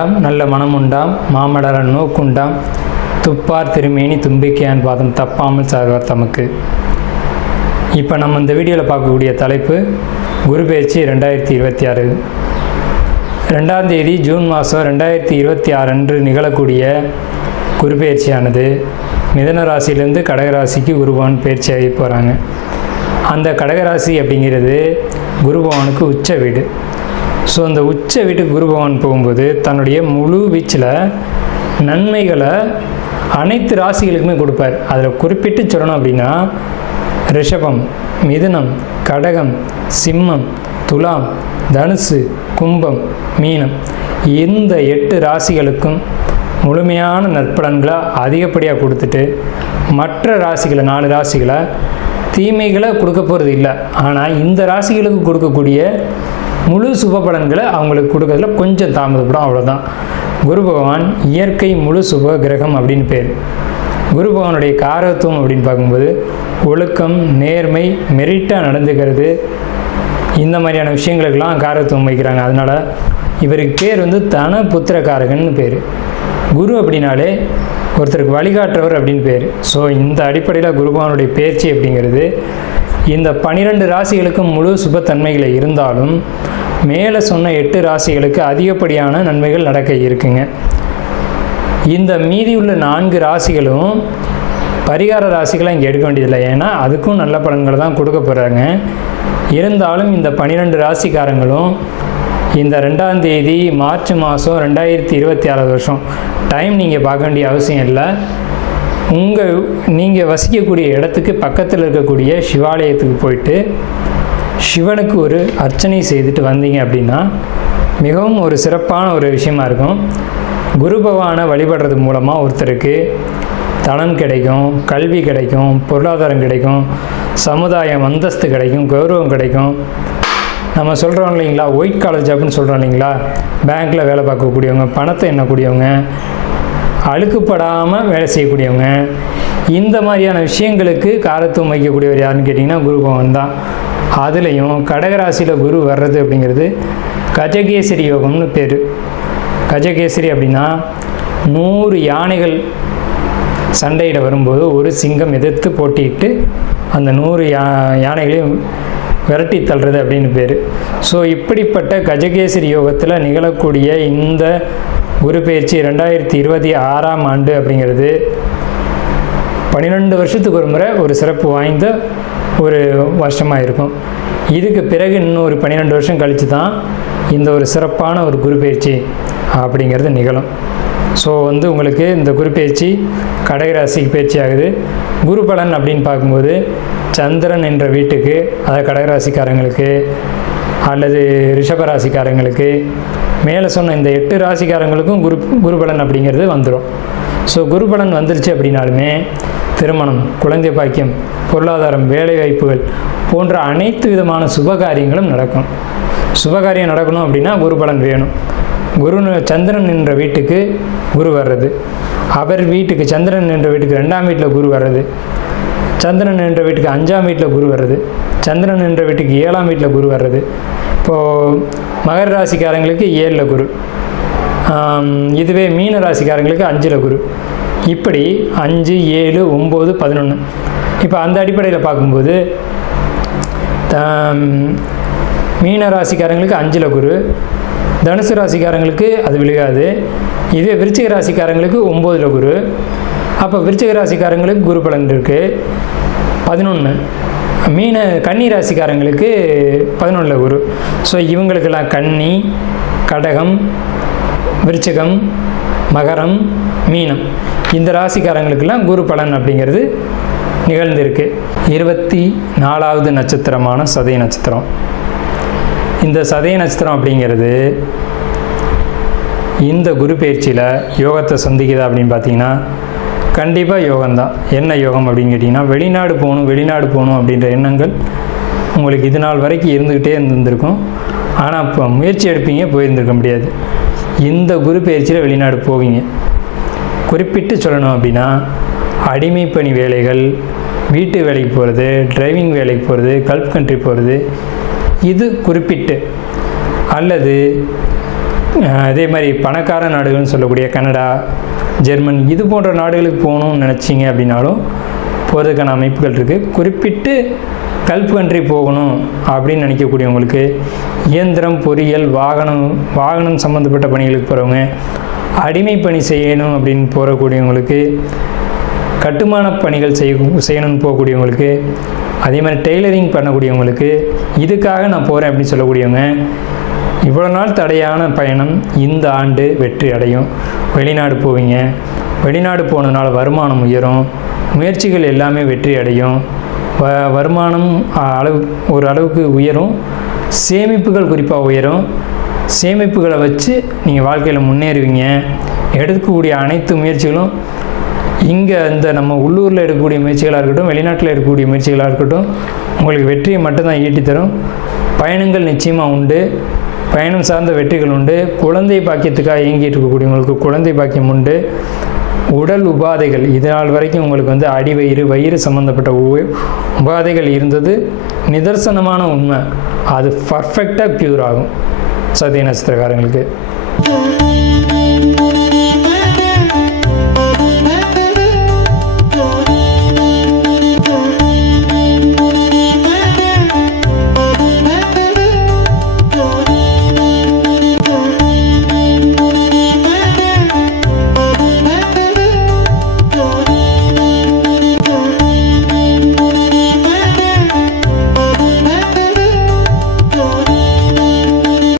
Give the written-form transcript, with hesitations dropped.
வேண்டாம் நல்ல மனம் உண்டாம் மாமலர நோக்குண்டாம் துப்பார் திருமேனி தும்பிக்கையான் பாதம் தப்பாமல் சார்வார் தமக்கு. இப்போ நம்ம இந்த வீடியோவில் பார்க்கக்கூடிய தலைப்பு குரு பெயர்ச்சி 2026. 2ஆம் தேதி ஜூன் மாதம் 2026 அன்று நிகழக்கூடிய குரு பெயர்ச்சியானது மிதுன ராசியிலேருந்து கடகராசிக்கு குருபவன் பெயர்ச்சியாகி போகிறாங்க. அந்த கடகராசி அப்படிங்கிறது குருபவனுக்கு உச்ச வீடு. ஸோ அந்த உச்ச வீட்டுக்கு குருபவன் போகும்போது தன்னுடைய முழு வீச்சில் நன்மைகளை அனைத்து ராசிகளுக்குமே கொடுப்பார். அதில் குறிப்பிட்டு சொல்லணும் அப்படின்னா ரிஷபம், மிதுனம், கடகம், சிம்மம், துலாம், தனுசு, கும்பம், மீனம் இந்த 8 ராசிகளுக்கும் முழுமையான நற்பலன்களை அதிகப்படியாக கொடுத்துட்டு மற்ற ராசிகளை 4 ராசிகளை தீமைகளை கொடுக்க போகிறது இல்லை. ஆனால் இந்த ராசிகளுக்கு கொடுக்கக்கூடிய முழு சுப பலன்களை அவங்களுக்கு கொடுக்கறதுல கொஞ்சம் தாமதப்படும், அவ்வளோதான். குரு பகவான் இயற்கை முழு சுப கிரகம் அப்படின்னு பேர். குரு பகவானுடைய காரகத்துவம் அப்படின்னு பார்க்கும்போது ஒழுக்கம், நேர்மை, மெரிட்டாக நடந்துக்கிறது, இந்த மாதிரியான விஷயங்களுக்கெல்லாம் காரகத்துவம் வைக்கிறாங்க. அதனால் இவருக்கு பேர் தன புத்திரக்காரகன்னு பேர். குரு அப்படின்னாலே ஒருத்தருக்கு வழிகாட்டுறவர் அப்படின்னு பேர். ஸோ இந்த அடிப்படையில் குருபகவானுடைய பெயர்ச்சி அப்படிங்கிறது இந்த 12 ராசிகளுக்கும் முழு சுபத்தன்மைகளை இருந்தாலும் மேலே சொன்ன 8 ராசிகளுக்கு அதிகப்படியான நன்மைகள் நடக்க இருக்குங்க. இந்த மீதி உள்ள 4 ராசிகளும் பரிகார ராசிகளை இங்கே எடுக்க வேண்டியதில்லை, ஏன்னா அதுக்கும் நல்ல பலன்களை தான் கொடுக்க போகிறாங்க. இருந்தாலும் இந்த 12 ராசிக்காரங்களும் இந்த 2ஆம் தேதி மார்ச் மாதம் 2026 வருஷம் டைம் நீங்கள் பார்க்க வேண்டிய அவசியம் இல்லை. நீங்கள் வசிக்கக்கூடிய இடத்துக்கு பக்கத்தில் இருக்கக்கூடிய சிவாலயத்துக்கு போயிட்டு சிவனுக்கு ஒரு அர்ச்சனை செய்துட்டு வந்தீங்க அப்படின்னா மிகவும் ஒரு சிறப்பான ஒரு விஷயமா இருக்கும். குரு பகவானை வழிபடுறது மூலமாக ஒருத்தருக்கு தனம் கிடைக்கும், கல்வி கிடைக்கும், பொருளாதாரம் கிடைக்கும், சமுதாயம் அந்தஸ்து கிடைக்கும், கௌரவம் கிடைக்கும். நம்ம சொல்கிறோம் இல்லைங்களா, ஒயிட் காலர் ஜாப்னு சொல்கிறோம் இல்லைங்களா, பேங்க்கில் வேலை பார்க்கக்கூடியவங்க, பணத்தை எண்ணக்கூடியவங்க, அழுக்குப்படாமல் வேலை செய்யக்கூடியவங்க, இந்த மாதிரியான விஷயங்களுக்கு காரத்துவம் வைக்கக்கூடியவர் யாருன்னு கேட்டிங்கன்னா குரு பகவான் தான். அதுலேயும் கடகராசியில் குரு வர்றது அப்படிங்கிறது கஜகேசரி யோகம்னு பேர். கஜகேசரி அப்படின்னா 100 யானைகள் சண்டையிட வரும்போது ஒரு சிங்கம் எதிர்த்து போட்டிட்டு அந்த 100 யானைகளையும் விரட்டி தள்ளுறது அப்படின்னு பேர். ஸோ இப்படிப்பட்ட கஜகேசரி யோகத்தில் நிகழக்கூடிய இந்த குரு பெயர்ச்சி 2026ஆம் ஆண்டு அப்படிங்கிறது 12 வருஷத்துக்கு ஒரு முறை ஒரு சிறப்பு வாய்ந்த ஒரு வருஷமாக இருக்கும். இதுக்கு பிறகு இன்னொரு 12 வருஷம் கழித்து தான் இந்த ஒரு சிறப்பான ஒரு குரு பெயர்ச்சி அப்படிங்கிறது நிகழும். ஸோ உங்களுக்கு இந்த குரு பெயர்ச்சி கடகராசிக்கு பயிற்சி ஆகுது. குரு பலன் அப்படின்னு பார்க்கும்போது சந்திரன் என்ற வீட்டுக்கு, அதாவது கடகராசிக்காரங்களுக்கு அல்லது ரிஷபராசிக்காரங்களுக்கு, மேலே சொன்ன இந்த 8 ராசிக்காரங்களுக்கும் குரு பலன் அப்படிங்கிறது வந்துடும். ஸோ குரு பலன் வந்துருச்சு அப்படின்னாலுமே திருமணம், குழந்தை பாக்கியம், பொருளாதாரம், வேலை வாய்ப்புகள் போன்ற அனைத்து விதமான சுபகாரியங்களும் நடக்கும். சுபகாரியம் நடக்கணும் அப்படின்னா குரு பலன் வேணும். சந்திரன் என்ற வீட்டுக்கு குரு வர்றது, அவர் வீட்டுக்கு சந்திரன் என்ற வீட்டுக்கு 2ஆம் வீட்டில் குரு வர்றது, சந்திரன் என்ற வீட்டுக்கு 5ஆம் வீட்டில் குரு வர்றது, சந்திரன் என்ற வீட்டுக்கு 7ஆம் வீட்டில் குரு வர்றது. இப்போது மகர ராசிக்காரங்களுக்கு 7ல் குரு, இதுவே மீன ராசிக்காரங்களுக்கு 5ல் குரு, இப்படி 5, 7, 9, 11. இப்போ அந்த அடிப்படையில் பார்க்கும்போது மீன ராசிக்காரங்களுக்கு 5ல் குரு, தனுசு ராசிக்காரங்களுக்கு அது விழுகாது. இதுவே விருச்சிக ராசிக்காரங்களுக்கு 9ல் குரு. அப்போ விருச்சிக ராசிக்காரங்களுக்கு குரு பலன் இருக்குது 11. கன்னி ராசிக்காரங்களுக்கு 11ல் குரு. ஸோ இவங்களுக்கெல்லாம் கன்னி, கடகம், விருச்சிகம், மகரம், மீனம் இந்த ராசிக்காரங்களுக்கெல்லாம் குரு பலன் அப்படிங்கிறது நிகழ்ந்திருக்கு. 24வது நட்சத்திரமான சதய நட்சத்திரம். இந்த சதய நட்சத்திரம் அப்படிங்கிறது இந்த குரு பெயர்ச்சியில் யோகத்தை சந்திக்குதா அப்படின்னு பார்த்தீங்கன்னா கண்டிப்பாக யோகம்தான். என்ன யோகம் அப்படின்னு கேட்டிங்கன்னா வெளிநாடு போகணும் அப்படின்ற எண்ணங்கள் உங்களுக்கு இது நாள் வரைக்கும் இருந்துக்கிட்டே இருந்திருக்கும். ஆனால் இப்போ முயற்சி எடுப்பீங்க, போயிருந்திருக்க முடியாது. இந்த குரு பெயர்ச்சியில் வெளிநாடு போவீங்க. குறிப்பிட்டு சொல்லணும் அப்படின்னா அடிமைப்பணி வேலைகள், வீட்டு வேலைக்கு போகிறது, டிரைவிங் வேலைக்கு போகிறது, கல்ஃப் கண்ட்ரி போகிறது, இது குறிப்பிட்டு அல்லது அதே மாதிரி பணக்கார நாடுகள்னு சொல்லக்கூடிய கனடா, ஜெர்மன் இது போன்ற நாடுகளுக்கு போகணும்னு நினச்சிங்க அப்படின்னாலும் போகிறதுக்கான அமைப்புகள் இருக்குது. குறிப்பிட்டு கல்ஃப் கண்ட்ரி போகணும் அப்படின்னு நினைக்கக்கூடியவங்களுக்கு, இயந்திரம், பொறியியல், வாகனம் சம்மந்தப்பட்ட பணிகளுக்கு போகிறவங்க, அடிமை பணி செய்யணும் அப்படின்னு போகக்கூடியவங்களுக்கு, கட்டுமான பணிகள் செய்யணும்னு போகக்கூடியவங்களுக்கு, அதே மாதிரி டெய்லரிங் பண்ணக்கூடியவங்களுக்கு, இதுக்காக நான் போகிறேன் அப்படின்னு சொல்லக்கூடியவங்க, இவ்வளோ நாள் தடையான பயணம் இந்த ஆண்டு வெற்றி அடையும். வெளிநாடு போவீங்க, வெளிநாடு போனதுனால வருமானம் உயரும், முயற்சிகள் எல்லாமே வெற்றி அடையும், வருமானம் ஒரு அளவுக்கு உயரும், சேமிப்புகள் குறிப்பாக உயரும். சேமிப்புகளை வச்சு நீங்கள் வாழ்க்கையில் முன்னேறுவீங்க. எடுக்கக்கூடிய அனைத்து முயற்சிகளும் இங்கே இந்த நம்ம உள்ளூரில் எடுக்கக்கூடிய முயற்சிகளாக இருக்கட்டும், வெளிநாட்டில் எடுக்கக்கூடிய முயற்சிகளாக இருக்கட்டும், உங்களுக்கு வெற்றியை மட்டும்தான் ஈட்டி தரும். பயணங்கள் நிச்சயமாக உண்டு, பயணம் சார்ந்த வெற்றிகள் உண்டு. குழந்தை பாக்கியத்துக்காக இயங்கிட்டு இருக்கக்கூடியவங்களுக்கு குழந்தை பாக்கியம் உண்டு. உடல் உபாதைகள் இதனால் வரைக்கும் உங்களுக்கு அடிவயிறு, வயிறு சம்மந்தப்பட்ட உபாதைகள் இருந்தது நிதர்சனமான உண்மை. அது பர்ஃபெக்டாக க்யூர் ஆகும் சதய நட்சத்திரக்காரங்களுக்கு.